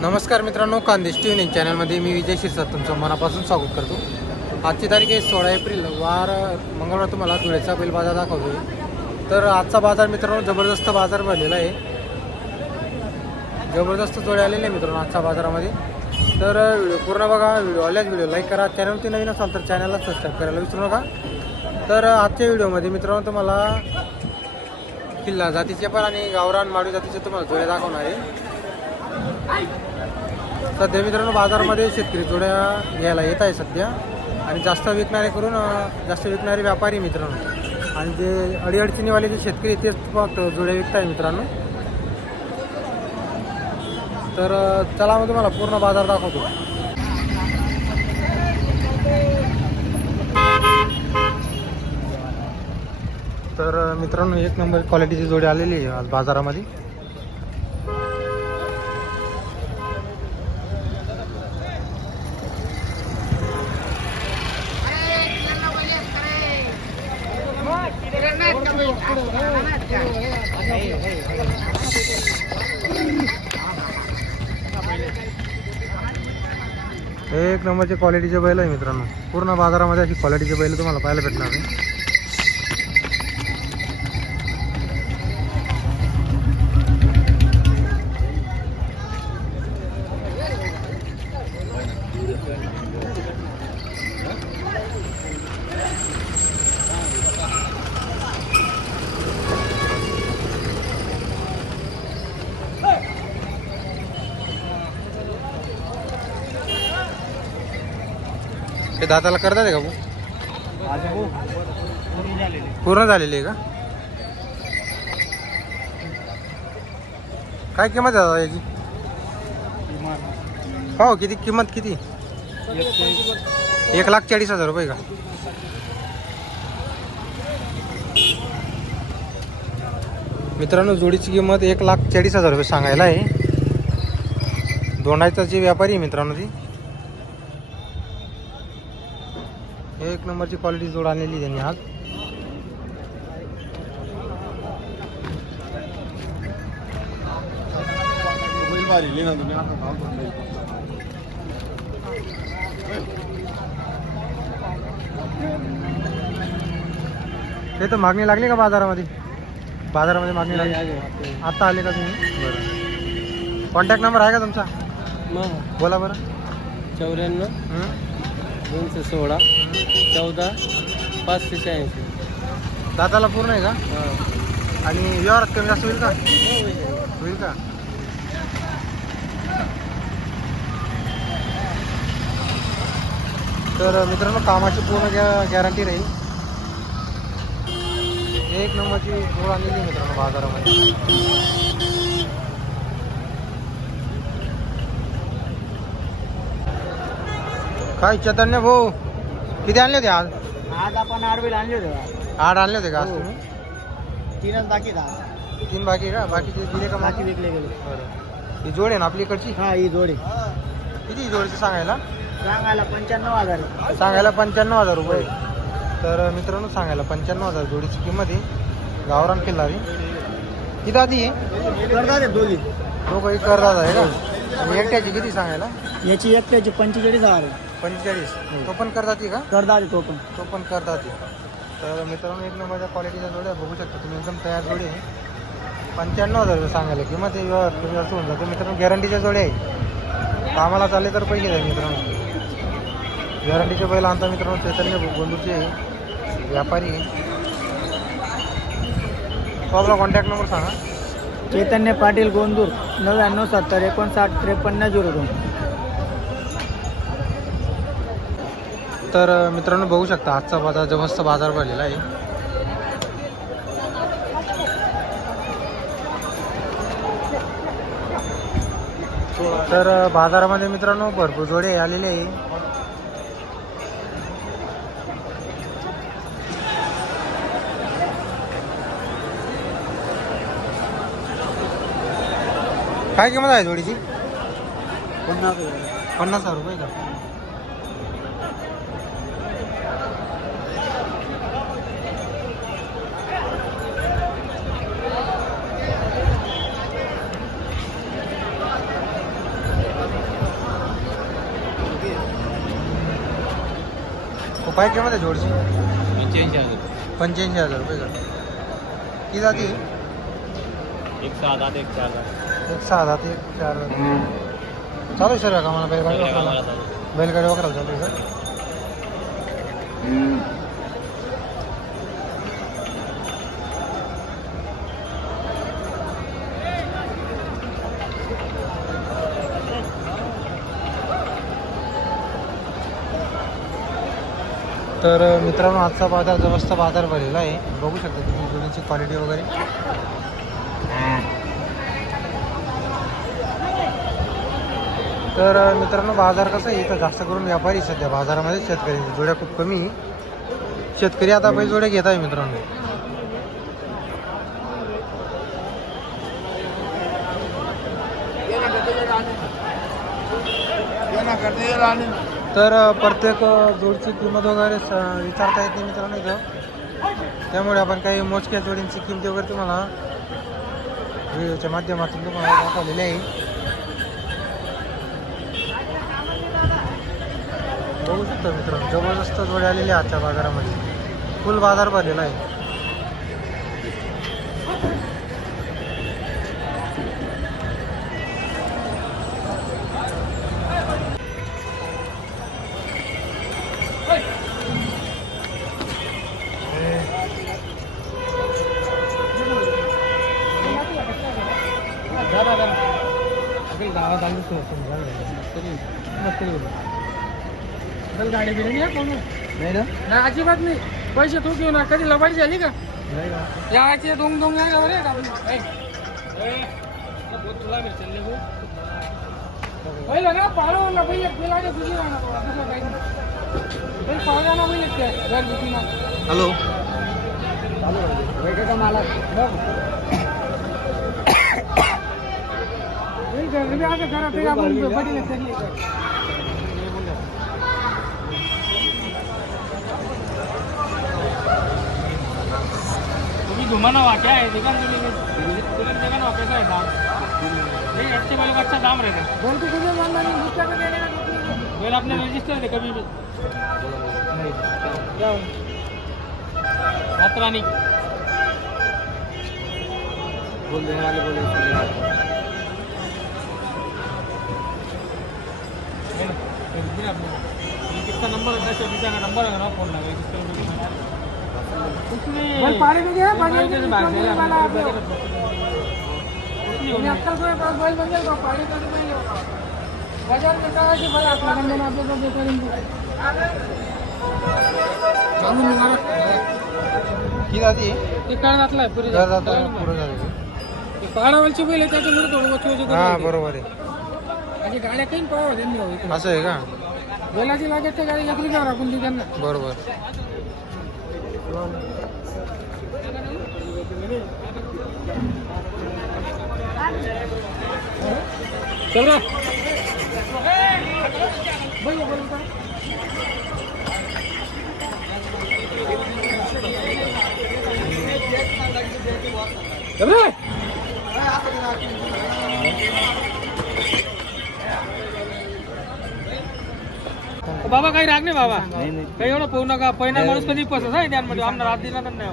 नमस्कार मित्रांनो कांदेश T V चॅनलमध्ये मी विजय शिरसाट तुमचं मनापासून स्वागत करतो. आजची तारीख आहे सोळा एप्रिल वार मंगळवार तुम्हाला धुळ्याचा बैल बाजार दाखवतो तर आजचा बाजार मित्रांनो जबरदस्त बाजार भरलेला आहे. जबरदस्त जोडे आलेले आहे मित्रांनो आजच्या बाजारामध्ये. तर व्हिडिओ पूर्ण बघा व्हिडिओ आल्याच व्हिडिओ लाईक करा. चॅनलवरती नवीन असाल तर चॅनलला सबस्क्राईब करायला विसरू नका. तर आजच्या व्हिडिओमध्ये मित्रांनो तुम्हाला किल्ला जातीचे पण आणि गावरान माडू जातीचे तुम्हाला जोडे दाखवणार आहे. सध्या मित्रांनो बाजारामध्ये शेतकरी जोड्या घ्यायला येत आहे सध्या. आणि जास्त विकणारे करून जास्त विकणारे व्यापारी मित्रांनो. आणि जे अडीअडचणीवाले जे शेतकरी आहेत, तेच फक्त जोड्या विकत आहे मित्रांनो. तर चला मग तुम्हाला पूर्ण बाजार दाखवतो. तर मित्रांनो एक नंबर क्वालिटीची जोडी आलेली आहे आज बाजारामध्ये. एक नंबरचे क्वालिटीचे बैल आहे मित्रांनो. पूर्ण बाजारामध्ये अशी क्वालिटीचे बैल तुम्हाला पाहायला भेटणार नाही ते दाताला करतात आहे का भाऊ? पूर्ण झालेली आहे का? काय किंमत आहे दादा याची? हो किती किंमत किती? एक लाख चाळीस हजार रुपये का? मित्रांनो जोडीची किंमत एक लाख चाळीस हजार रुपये सांगायला आहे. दोंडायचा जे व्यापारी आहे मित्रांनो ती. एक नंबरची क्वालिटी जोड आणलेली त्यांनी आज. ते तर मागणी लागली का बाजारामध्ये? बाजारामध्ये मागणी लागली. आता आले का तुम्ही? कॉन्टॅक्ट नंबर आहे का तुमचा? बोला बरं. चौऱ्याण्णव? दोनशे सोळा? चौदा पाचशे शहाऐंशी. दाताला पूर्ण आहे का? आणि व्यवहारात कमी जास्त होईल का? होईल का? तर मित्रांनो कामाची पूर्ण गॅ गॅरंटी राहील. एक नंबरची जोड आणलेली मित्रांनो बाजारामध्ये. काय चैतन्य भाऊ? किती आणले होते आज? आज आपण आडवेल आणले होते आठ आणले होते का? आज हो. तुम्ही तीनच बाकी तीन बाकी का? बाकीचे दिले का बाकी बाकी विकले गेले. बरं. ही जोड आहे ना आपली इकडची? हा ही जोडी किती जोडीची सांगायला? सांगायला पंच्याण्णव हजार आहे. सांगायला पंच्याण्णव हजार रुपये. तर मित्रांनो सांगायला पंच्याण्णव हजार जोडीची किंमत आहे. गावरान किल्लारी किती आधी आहे? करतात हे दोघी. दोघंही करदादा आहे का? आणि एकट्याची किती सांगायला? याची एकट्याची पंचेचाळीस हजार आहे. पंचेचाळीस. तो पण करदाती का करतात तो पण. तो पण करदाती तर मित्रांनो एक नंबरच्या क्वालिटीच्या जोड्या बघू शकता तुम्ही. एकदम तयार जोडी आहे. पंच्याण्णव हजार रुपये सांगायला आहे व्यवहार कमी जास्त होऊन जातं मित्रांनो गॅरंटीच्या जोड्या आहे. कामाला चालले तर पैसे द्या मित्रांनो. गॅरंटीचे बैल आणता मित्रांनो चैतन्य बंधूचे आहे, व्यापारी तो आपला कॉन्टॅक्ट नंबर सांगा. चैतन्य पाटील गोंदूर नव्याण्णव सत्तर एकोणसाठ त्रेपन्न झिरो दोन. तर मित्रांनो बघू शकता आजचा बाजार जबरदस्त बाजार भरलेला आहे. तर बाजारामध्ये मित्रांनो भरपूर जोडे आलेले आहे. काय किंमत आहे जोडीची? पन्नास पन्नास हजार रुपये का? काय किंमत आहे जोडची? पंच्याऐंशी हजार. पंच्याऐंशी हजार रुपये किती जाती? एक सहा दहा ते एक चार दहा एक सहा दहा ते एक चार चालू आहे सर का मला बैलगाडी वापरायला बैलगाडी वापरायला चालू आहे सर मित्रांनो आजचा बाजार जवळचा बाजार भरलेला आहे. बघू शकता तुम्ही जोडीची क्वालिटी वगैरे. तर मित्रांनो बाजार कसं आहे? इथं जास्त करून व्यापारी सध्या. बाजारामध्ये शेतकरी जोड्या खूप कमी आहे. शेतकरी आता बैल जोड्या घेत आहे मित्रांनो. तर प्रत्येक जोडची किंमत वगैरे स- विचारता येत नाही मित्रांनो इथं. त्यामुळे आपण काही मोजक्या जोडींची किंमत वगैरे तुम्हाला व्हिडिओच्या माध्यमातून तुम्हाला दाखवलेली आहे. बघू शकता मित्रांनो जबरदस्त आलेली आहे आजच्या बाजारामध्ये. फुल बाजार भरलेला आहे. गाडी बिडी नाही कोण नाही ना नाही अजिबात नाही पैसे तू घेऊन कधी लबाडी झाली का नाही का याचे दोन दोन नाही का रे तुला मिळतील पहिलं ना पाळो ना पहिले पिलाचे तुझी राहणार थोडा दुसरं काही नाही पहिले पाळ्या ना पहिले ते घरगुती ना हॅलो वेगळं का मला घरी असं करा ते आपण बडीला चढली तुम्ही घुमाना वाक्या आहे देखा तुम्ही तुरंत देखा ना कैसा है दाम। नहीं अच्छे वाले का अच्छा दाम रहेगा बोल तो तुझे मान मान दूसरा का देने का बोल आपने रजिस्टर है कभी भी। नहीं क्या रानी बोल देने वाले बोले किसका नंबर है? दस बीसा का नंबर है ना फ़ोन लगा उसमें पानी में गया पानी में भाग गया वाला आप लोग ये अक्कल को बन जाएगा पानी का तो नहीं होगा बाजार में कहा कि भाई आप लगन देना आप लोग को करेंगे जाऊन निघाला किती जाती? ते काळ घातलाय पुरी घर जाता पुरं झालं ते पहाडावरचे बैल आहे त्याच्यामुळे थोडं वचू वचू हा बरोबर आहे. म्हणजे गाड्या काही पाहावं त्यांनी हो असं आहे का? बैलाची लागत तर गाडी एकरी जाणार आपण ती त्यांना. बरोबर. चल रे बैल बैल का चल रे बाबा काही राग नाही बाबा काही एवढं पोहू नका पहिला माणूस कधी पसत आहे त्यांमध्ये आमदार रात दिला तर नाही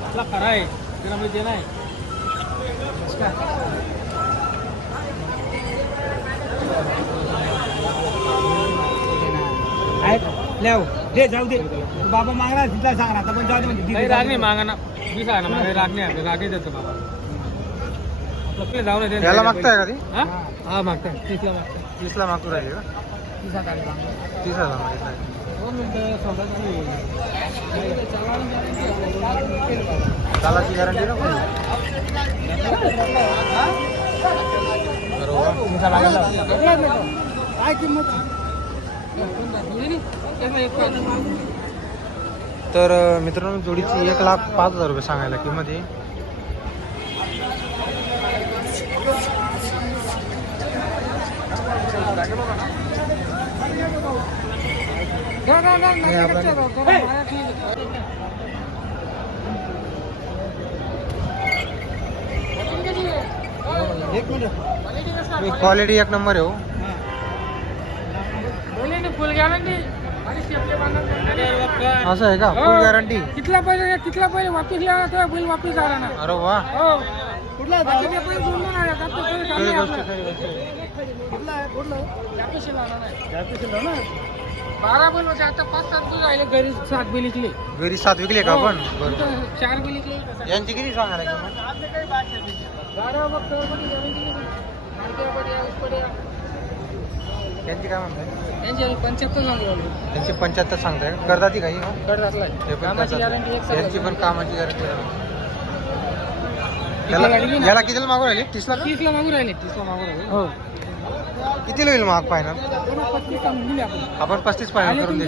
आपला खरा आहे त्याच्यामुळे ते नाही दे जाऊ दे बाबा मागला तिथला सांग आता पण जाऊ दे म्हणजे काही राग नाही मागा ना मी सांगा ना काही राग नाही आपल्याला राग नाही देतो बाबा आपलं पुढे जाऊ नये याला मागताय का ती हा हा मागताय तीसला मागताय तीसला मागतो राहिली का तीस हजार मागताय. तीस हजार मागितलं आहे. दोन मिनिटं सौदा चालू आहे. कालाची गॅरंटी ना कोणी? काय किंमत. तर मित्रांनो जोडीची एक लाख पाच हजार रुपये सांगायला किंमत आहे जा, जा, जा, नाही, आपण- लक्षात राहू. जरा माया ठीक आहे. वचन किती आहे? एक मिनिट क्वालिटी एक नंबर आहे हो. असं आहे का? फुल गॅरंटी कितला पहिले कितला पहिले? वापिस लिहा तो बिल वापिस आला ना. अरे वा. हो. कुठला बारा बिल होते आता पाच सात बिल राहिले घरी सात. बिल इकले घरी सात विकले का आपण इथं चार बिल इकले यांची किती सांगायला किंमत बारा यांची काय म्हणताय? यांची पंच्याहत्तर सांगू त्यांची पंच्याहत्तर सांगताय करतात ती काही? हो? हे पण कामाची. गॅरंटी एक यांची पण कामाची गॅरंटी गाडी घेऊन याला कितीला मागू राहिले? तीसला का? तीसला मागू राहिले तीसला मागू राहिले. हो. कितीला होईल माग फायनल आपण पस्तीस फायनल करून देऊ.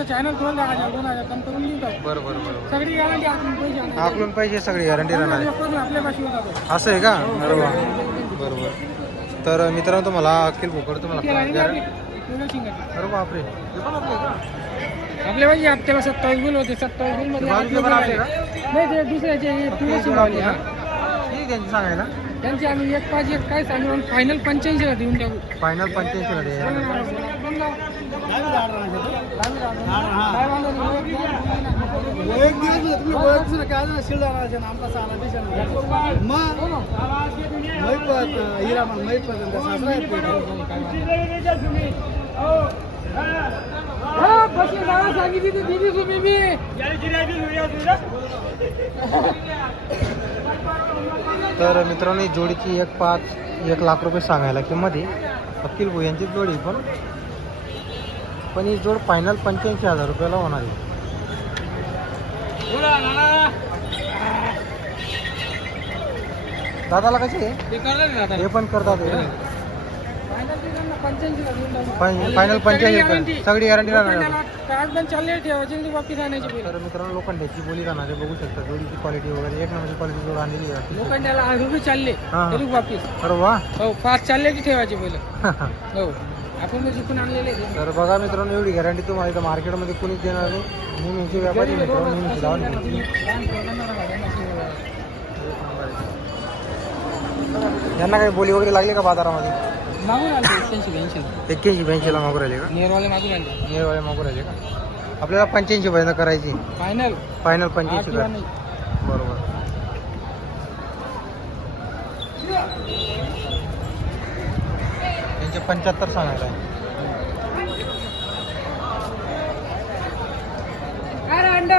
बरं. आकलून पाहिजे सगळी गॅरंटी राहणार आहे. असं आहे का? बरोबर बरोबर तर मित्रांनो तुम्हाला अखिल भोकर तुम्हाला गॅरंटी अरे बापरे. हे पण आपले का? पाहिजे आपल्याला सत्तावीस बिल होते सत्तावीस बिलमध्ये बाजूचे पण आपले. नाही ते दुसऱ्याचे वाले हा. किती त्यांची सांगायला. त्यांचे आम्ही एक पाच एक काय सांगू फायनल पंच्याऐंशी ला देऊन टाकू फायनल पंच्याऐंशी ला द्या. काय वांधा नाही. एक दिवस तुम्ही ओळखतो ना काय ना शिल्ड आणायचे ना आमचा साला दिसेल मग मै पण हिरा मग मै पण हा, बसली नावं सांगितली दिली तुम्ही मी तर मित्रांनो ही जोडीची एक पाच एक लाख रुपये सांगायला किंमत आहे. अखिल भो यांची जोडी पण. पण ही जोड फायनल पंच्याऐंशी हजार रुपयाला होणार आहे. दादाला कशी आहे. हे पण करतात. फायनल पंच्याऐंशी. सगळी गॅरंटी राहणार. तर मित्रांनो लोखंडाची बोली राहणार आहे बघू शकता. जोडीची क्वालिटी वगैरे एक नंबरची क्वालिटी जोड आणलेली आहे. रुपये चालले हा. तरी वापस. अरे वा. हो पाच चालले की ठेवायचे पहिलं हो आपण चुकून आणलेले आहे. तर बघा मित्रांनो एवढी गॅरंटी तुम्हाला इथं मार्केटमध्ये कोणीच देणार नाही. नेहमीचे व्यापारी गरीब आहे, मित्रांनो नेहमीची रस्ता लावून शिवाय. यांना काही बोली वगैरे लागली का बाजारामध्ये? मागून आले एक्क्याऐंशी ब्याऐंशी. एक्क्याऐंशी ब्याऐंशीला मागू राहिले का? नेरवाले मागून आले. नेरवाळे मागू राहिले का? आपल्याला पंच्याऐंशी पर्यंत करायची. फायनल फायनल पंच्याऐंशी बरोबर. यांचे पंच्याहत्तर सांगायला आहे. काय रे अंड